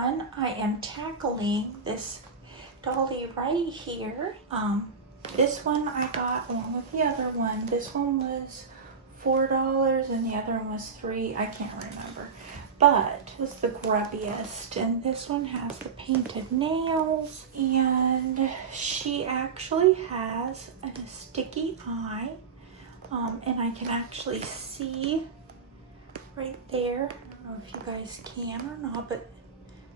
one, I am tackling this dolly right here. This one I got along with the other one. This one was $4 and the other one was $3. I can't remember, but it was the grubbiest. And this one has the painted nails, and she actually has a sticky eye, and I can actually see right there. I don't know if you guys can or not, but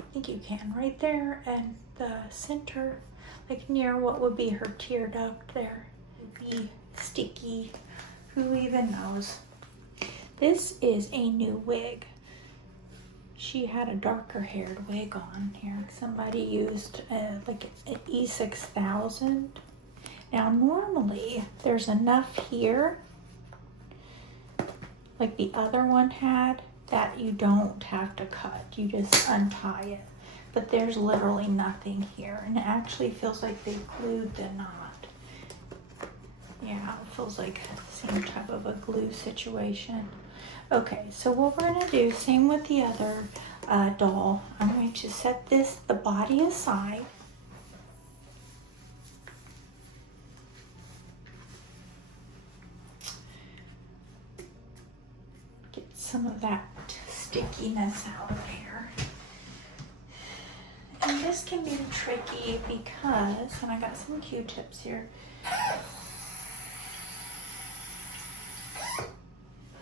I think you can right there, and the center, like near what would be her tear duct there, would be sticky. Who even knows? This is a new wig. She had a darker haired wig on here. Somebody used like an E6000. Now normally there's enough here, like the other one had, that you don't have to cut. You just untie it. But there's literally nothing here, and it actually feels like they glued the knot. Yeah, it feels like the same type of a glue situation. Okay, so what we're gonna do, same with the other doll, I'm going to set the body aside. Get some of that stickiness out of here. And this can be tricky because, and I got some Q-tips here.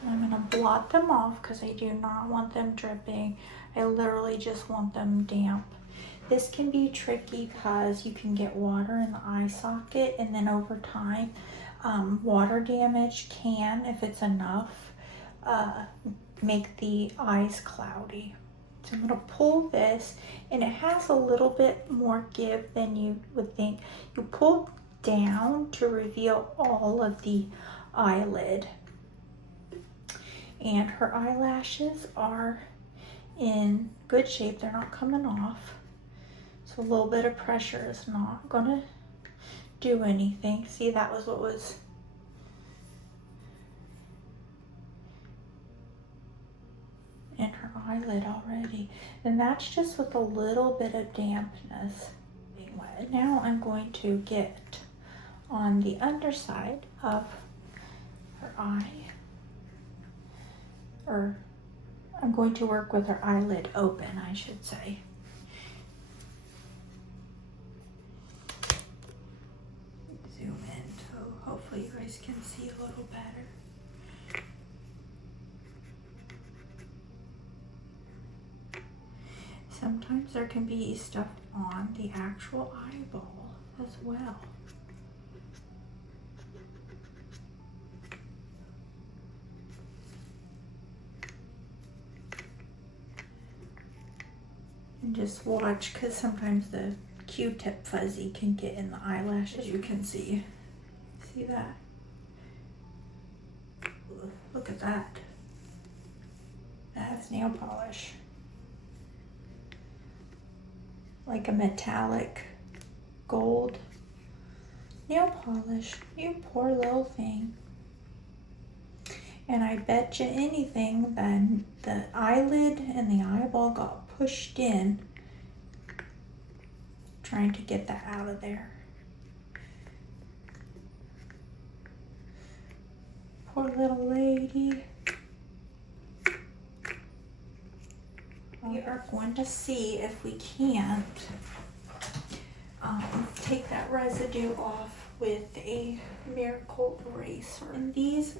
I'm gonna blot them off because I do not want them dripping. I literally just want them damp. This can be tricky because you can get water in the eye socket, and then over time, water damage can, if it's enough, make the eyes cloudy. So I'm gonna pull this, and it has a little bit more give than you would think. You pull down to reveal all of the eyelid. And her eyelashes are in good shape. They're not coming off. So a little bit of pressure is not gonna do anything. See, that was what was in her eyelid already. And that's just with a little bit of dampness being wet. Now I'm going to get on the underside of her eye, or I'm going to work with her eyelid open, I should say. Zoom in so hopefully you guys can see a little better. Sometimes there can be stuff on the actual eyeball as well. And just watch, because sometimes the Q-tip fuzzy can get in the eyelashes. You can see that? Ooh, look at that. That's nail polish. Like a metallic gold nail polish. You poor little thing. And I bet you anything that the eyelid and the eyeball got pushed in trying to get that out of there. Poor little lady. We are going to see if we can't take that residue off with a Miracle eraser. And these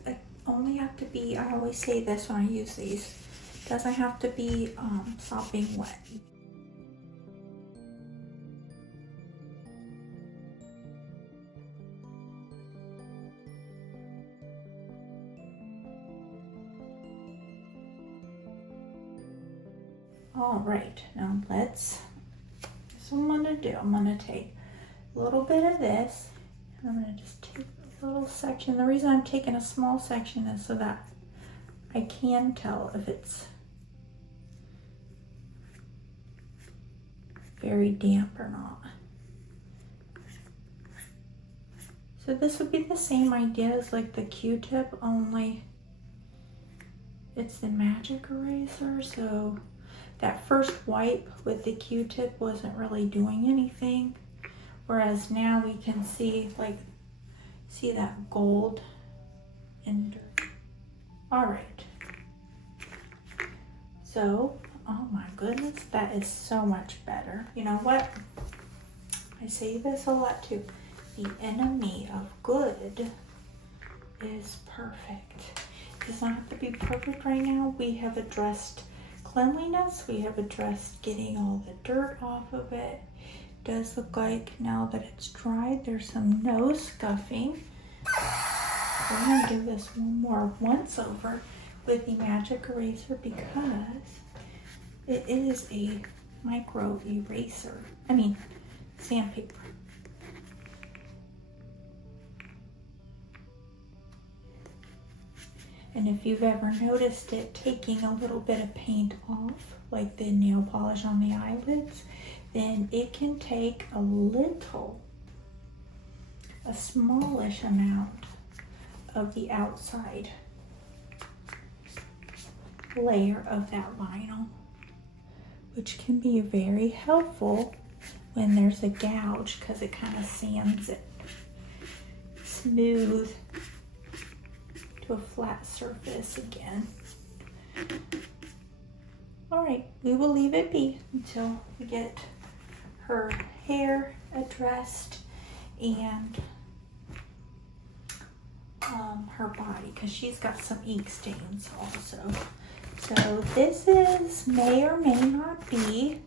only have to be, I always say this when I use these, doesn't have to be sopping wet. All right, now that's what I'm gonna do. I'm gonna take a little bit of this, and I'm gonna just take a little section. The reason I'm taking a small section is so that I can tell if it's very damp or not. So this would be the same idea as like the Q-tip, only it's the magic eraser. So that first wipe with the Q-tip wasn't really doing anything. Whereas now we can see, like, see that gold and dirt. All right. So, oh my goodness, that is so much better. You know what? I say this a lot too. The enemy of good is perfect. It does not have to be perfect right now. We have addressed cleanliness. We have addressed getting all the dirt off of it. It does look like now that it's dried, there's some nose scuffing. We're gonna give this one more once over with the magic eraser because it is a micro eraser. I mean, sandpaper. And if you've ever noticed it taking a little bit of paint off, like the nail polish on the eyelids, then it can take a smallish amount of the outside layer of that vinyl, which can be very helpful when there's a gouge because it kind of sands it smooth to a flat surface again. All right, we will leave it be until we get her hair addressed and her body, because she's got some ink stains also. So this may or may not be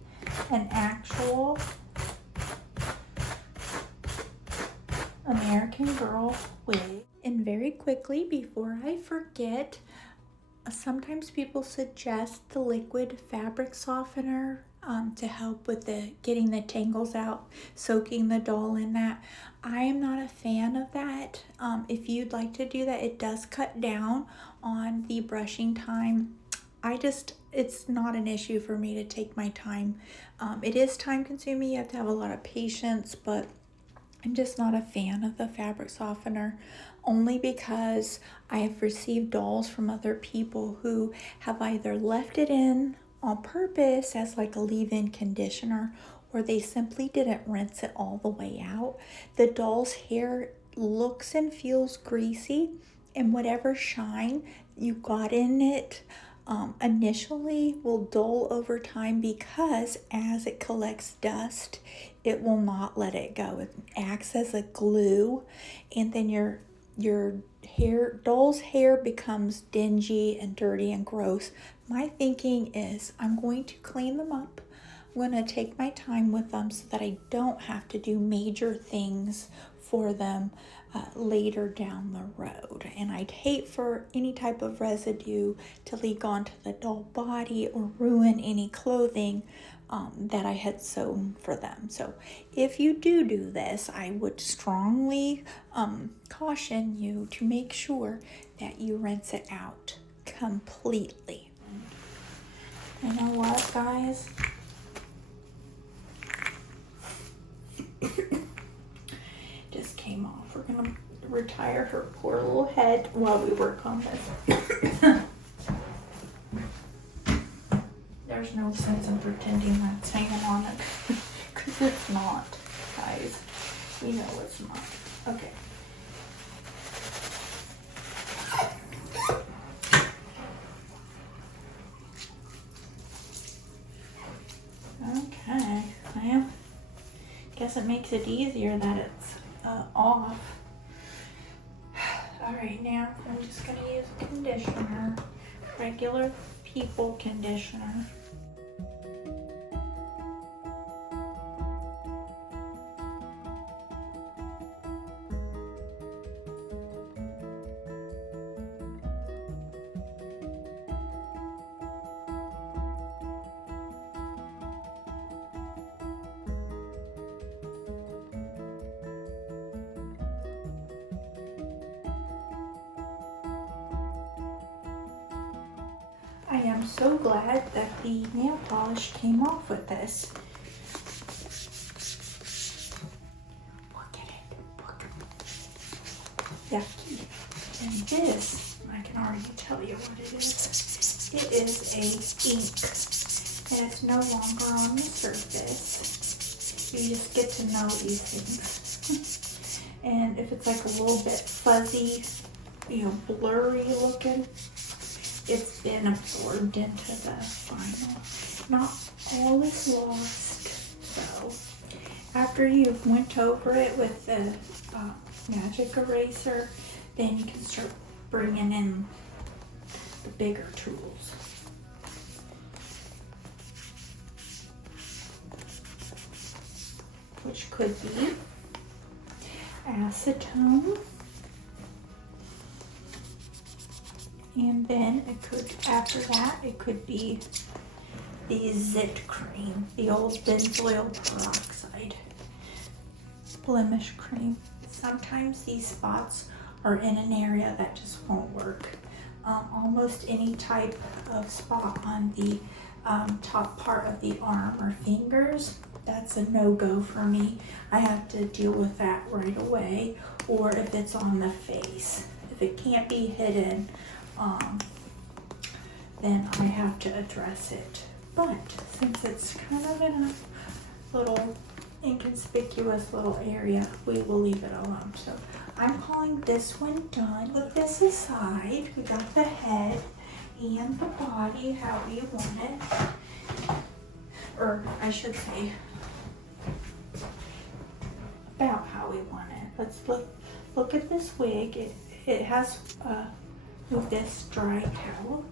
an actual American Girl wig. And very quickly, before I forget, sometimes people suggest the liquid fabric softener to help with getting the tangles out, soaking the doll in that. I am not a fan of that. If you'd like to do that, it does cut down on the brushing time. It's not an issue for me to take my time. It is time consuming. You have to have a lot of patience, but I'm just not a fan of the fabric softener, only because I have received dolls from other people who have either left it in on purpose as like a leave-in conditioner, or they simply didn't rinse it all the way out. The doll's hair looks and feels greasy, and whatever shine you got in it initially will dull over time, because as it collects dust, it will not let it go. It acts as a glue, and then your doll's hair becomes dingy and dirty and gross. My thinking is I'm going to clean them up. I'm going to take my time with them so that I don't have to do major things for them later down the road. And I'd hate for any type of residue to leak onto the doll body or ruin any clothing that I had sewn for them. So if you do this, I would strongly caution you to make sure that you rinse it out completely. You know what, guys? Just came off. We're gonna retire her poor little head while we work on this. There's no sense in pretending that's hanging on it, because it's not, guys. You know it's not. Okay. Okay, well, guess it makes it easier that it's off. All right, now I'm just gonna use a conditioner, regular people conditioner. I am so glad that the nail polish came off with this. Look at it. Look. Yucky. And this, I can already tell you what it is. It is a ink and it's no longer on the surface. You just get to know these things. And if it's like a little bit fuzzy, you know, blurry looking, it's been absorbed into the vinyl. Not all is lost, though. After you've went over it with the magic eraser, then you can start bringing in the bigger tools. Which could be acetone. And then it could, after that, it could be the zit cream, the old benzoyl peroxide blemish cream. Sometimes these spots are in an area that just won't work. Almost any type of spot on the top part of the arm or fingers, that's a no-go for me. I have to deal with that right away. Or if it's on the face. If it can't be hidden, then I have to address it. But since it's kind of in a little inconspicuous little area, we will leave it alone. So I'm calling this one done. Put this aside. We got the head and the body how we want it. Or I should say about how we want it. Let's look at this wig. It has with this dry towel.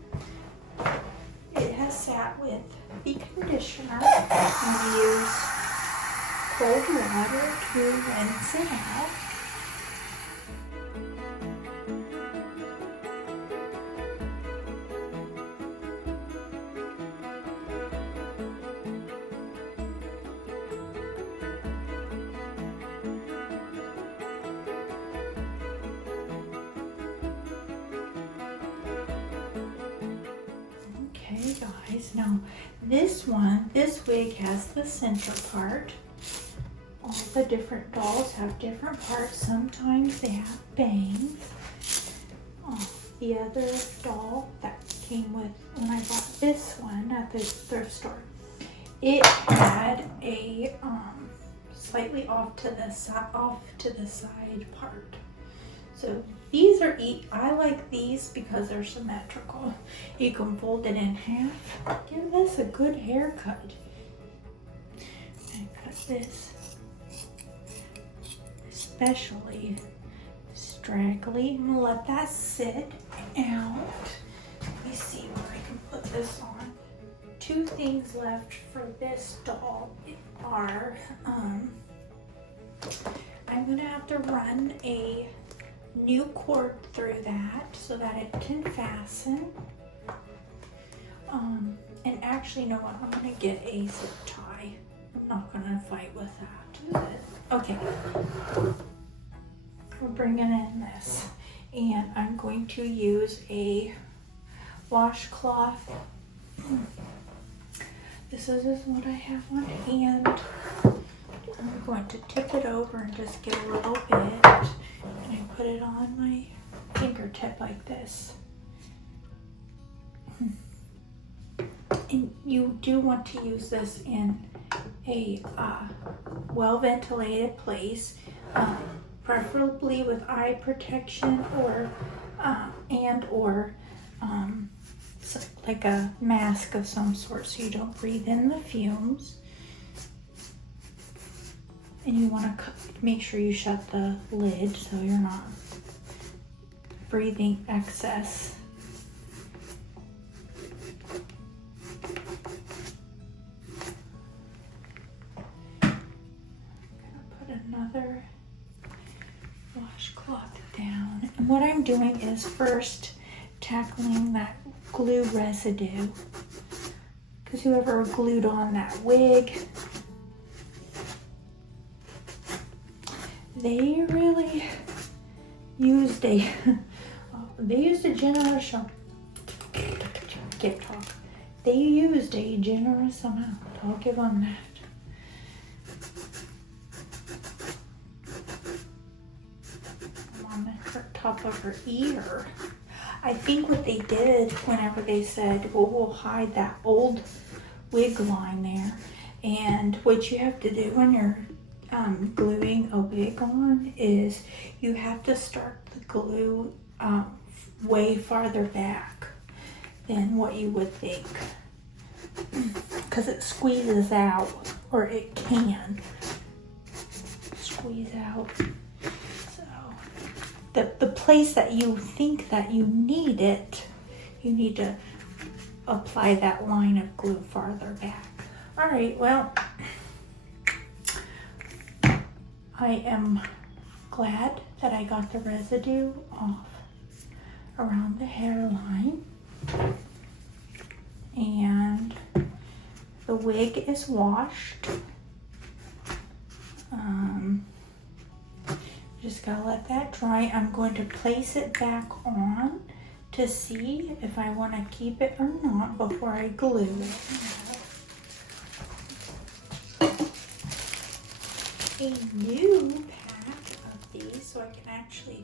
It has sat with the conditioner and use cold water to rinse it out. Okay guys, now this wig has the center part. All the different dolls have different parts. Sometimes they have bangs. The other doll that came with when I bought this one at the thrift store, it had a slightly off to the side part. So these are I like these because they're symmetrical. You can fold it in half. Give this a good haircut. And cut this especially straggly. I'm gonna let that sit out. Let me see where I can put this on. Two things left for this doll are I'm gonna have to run a new cord through that so that it can fasten. And actually, you know what? I'm gonna get a zip tie. I'm not gonna fight with that. Okay. We're bringing in this, and I'm going to use a washcloth. This is just what I have on hand. I'm going to tip it over and just get a little bit, and I put it on my fingertip like this. And you do want to use this in a well-ventilated place, preferably with eye protection or like a mask of some sort, so you don't breathe in the fumes. And you want to make sure you shut the lid so you're not breathing excess. Another washcloth down, and what I'm doing is first tackling that glue residue, because whoever glued on that wig, they really used a generous They used a generous amount. I'll give them that. On the top of her ear. I think what they did whenever they said, well, we'll hide that old wig line there. And what you have to do when you're gluing a wig on is you have to start the glue way farther back than what you would think, because it squeezes out, or it can squeeze out. So the place that you think that you need it, you need to apply that line of glue farther back. All right, well, I am glad that I got the residue off around the hairline. And the wig is washed. Just gotta let that dry. I'm going to place it back on to see if I want to keep it or not before I glue it. A new pack of these, so I can actually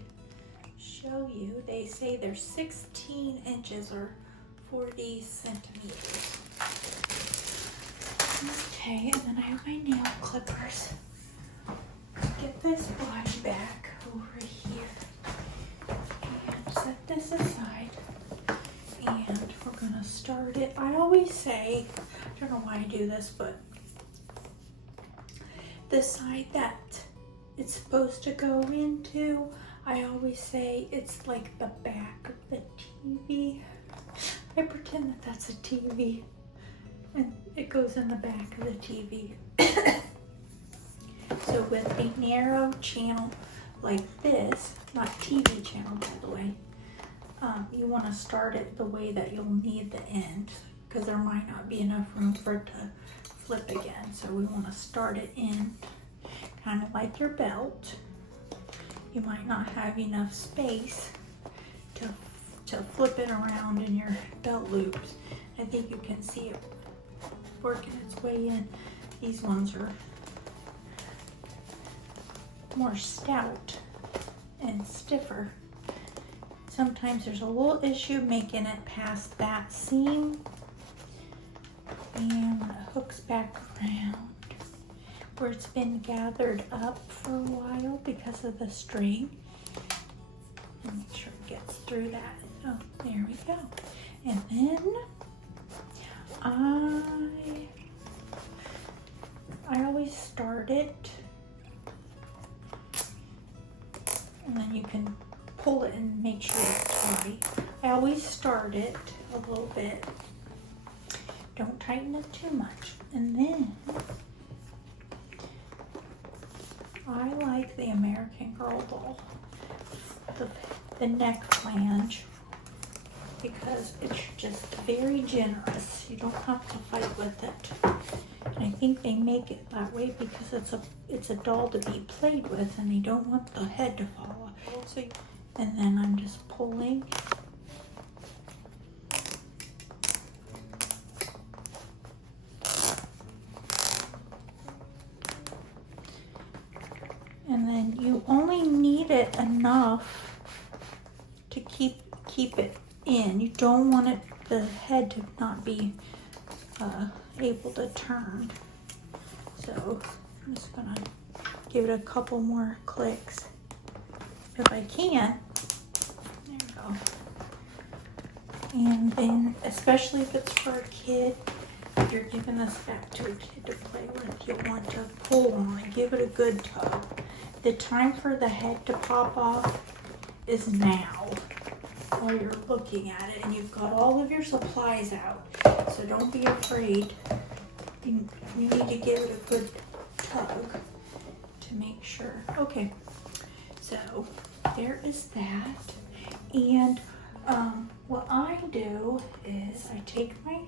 show you. They say they're 16 inches or 40 centimeters. Okay, and then I have my nail clippers. Get this body back over here and set this aside, and we're gonna start it. I always say, I don't know why I do this, but the side that it's supposed to go into, I always say it's like the back of the TV. I pretend that that's a TV, and it goes in the back of the TV. So with a narrow channel like this, not TV channel by the way, you want to start it the way that you'll need the end, because there might not be enough room for it to flip again. So we want to start it in kind of like your belt. You might not have enough space to flip it around in your belt loops. I think you can see it working its way in. These ones are more stout and stiffer. Sometimes there's a little issue making it past that seam, and when it hooks back around where it's been gathered up for a while because of the string, and make sure it gets through that. Oh, there we go. And then I always start it, and then you can pull it and make sure it's tight. I always start it a little bit. Don't tighten it too much. And then I like the American Girl doll, the neck flange, because it's just very generous. You don't have to fight with it. And I think they make it that way because it's a doll to be played with, and they don't want the head to fall off. So, and then I'm just pulling. And then you only need it enough to keep it in. You don't want the head to not be able to turn. So I'm just gonna give it a couple more clicks if I can. There we go. And then, especially if it's for a kid, if you're giving this back to a kid to play with, you want to pull on it, give it a good tug. The time for the head to pop off is now, while you're looking at it and you've got all of your supplies out. So don't be afraid. You need to give it a good tug to make sure. Okay, so there is that. And what I do is I take my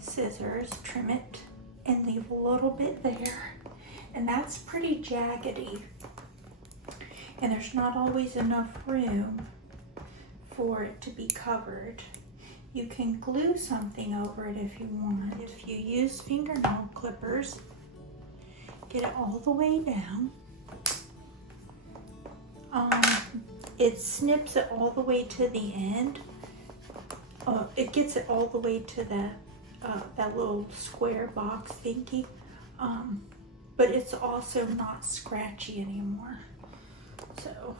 scissors, trim it, and leave a little bit there. And that's pretty jaggedy. And there's not always enough room for it to be covered. You can glue something over it if you want. If you use fingernail clippers, get it all the way down. It snips it all the way to the end. It gets it all the way to the that little square box thingy. But it's also not scratchy anymore. So.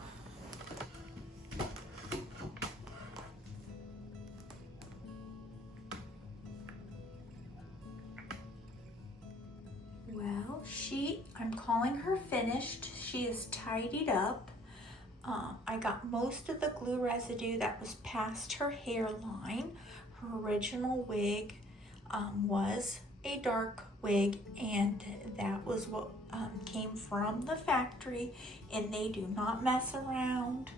Well, I'm calling her finished. She is tidied up. I got most of the glue residue that was past her hairline. Her original wig was a dark wig, and that was what came from the factory, and they do not mess around.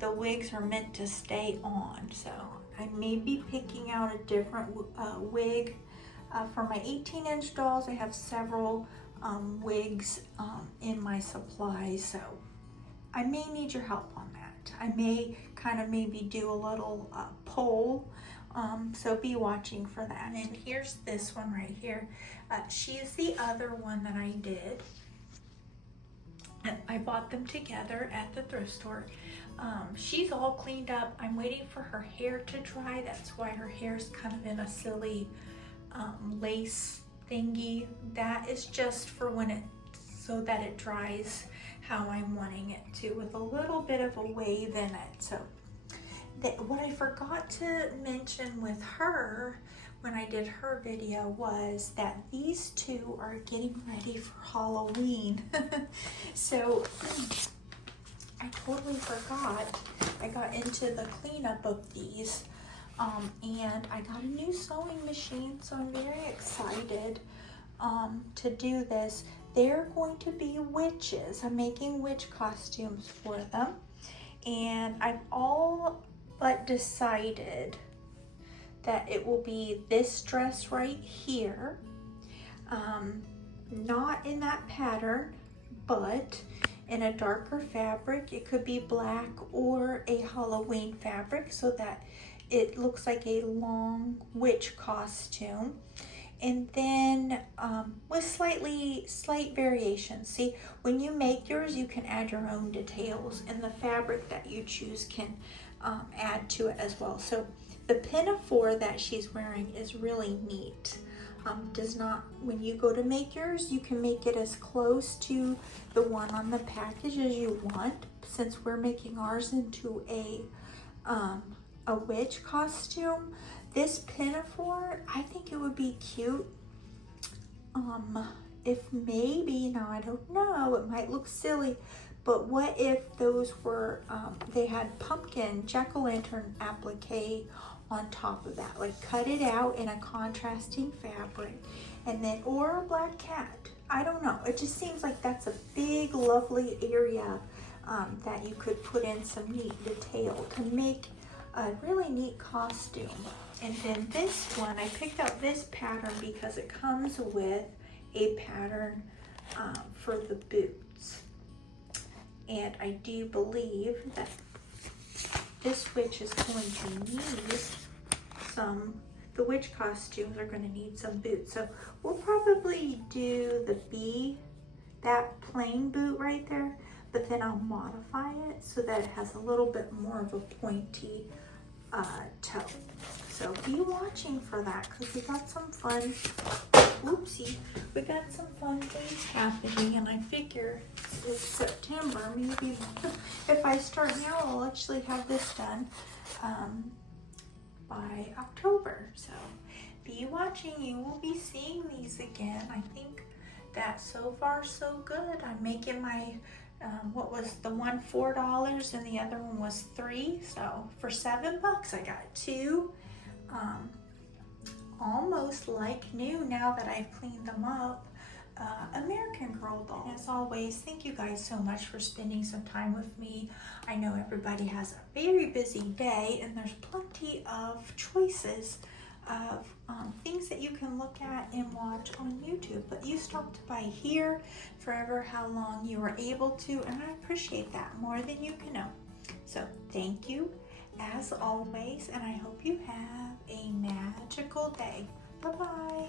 The wigs are meant to stay on, so I may be picking out a different wig. For my 18-inch dolls, I have several wigs in my supplies, so I may need your help on that. I may kind of maybe do a little poll, so be watching for that. And here's this one right here. She is the other one that I did. And I bought them together at the thrift store. She's all cleaned up. I'm waiting for her hair to dry. That's why her hair's kind of in a silly lace thingy. That is just for so that it dries how I'm wanting it to, with a little bit of a wave in it. So what I forgot to mention with her when I did her video was that these two are getting ready for Halloween. So I totally forgot. I got into the cleanup of these. And I got a new sewing machine, so I'm very excited to do this. They're going to be witches. I'm making witch costumes for them, and I've all but decided that it will be this dress right here, not in that pattern, but in a darker fabric. It could be black or a Halloween fabric, so that it looks like a long witch costume. And then with slight variations. See, when you make yours, you can add your own details, and the fabric that you choose can add to it as well. So the pinafore that she's wearing is really neat. When you go to make yours, you can make it as close to the one on the package as you want. Since we're making ours into a witch costume, this pinafore, I think it would be cute. If maybe, now I don't know, it might look silly, but what if those were, they had pumpkin jack-o'-lantern applique on top of that, like cut it out in a contrasting fabric, and then, or a black cat. I don't know. It just seems like that's a big, lovely area that you could put in some neat detail to make a really neat costume. And then this one, I picked out this pattern because it comes with a pattern for the boots. And I do believe that this witch is going to need the witch costumes are going to need some boots. So we'll probably do that plain boot right there, but then I'll modify it so that it has a little bit more of a pointy toe. So be watching for that, because we got some fun, we got some fun things happening, and I figure it's September, maybe if I start now, I'll actually have this done by October. So be watching. You will be seeing these again. I think that so far so good. I'm making my what was the one $4 and the other one was $3, so for $7 I got two almost like new, now that I've cleaned them up, American Girl dolls. As always, thank you guys so much for spending some time with me. I know everybody has a very busy day, and there's plenty of choices of things that you can look at and watch on YouTube, but you stopped by here forever how long you were able to, and I appreciate that more than you can know. So thank you as always, and I hope you have a magical day. Bye-bye.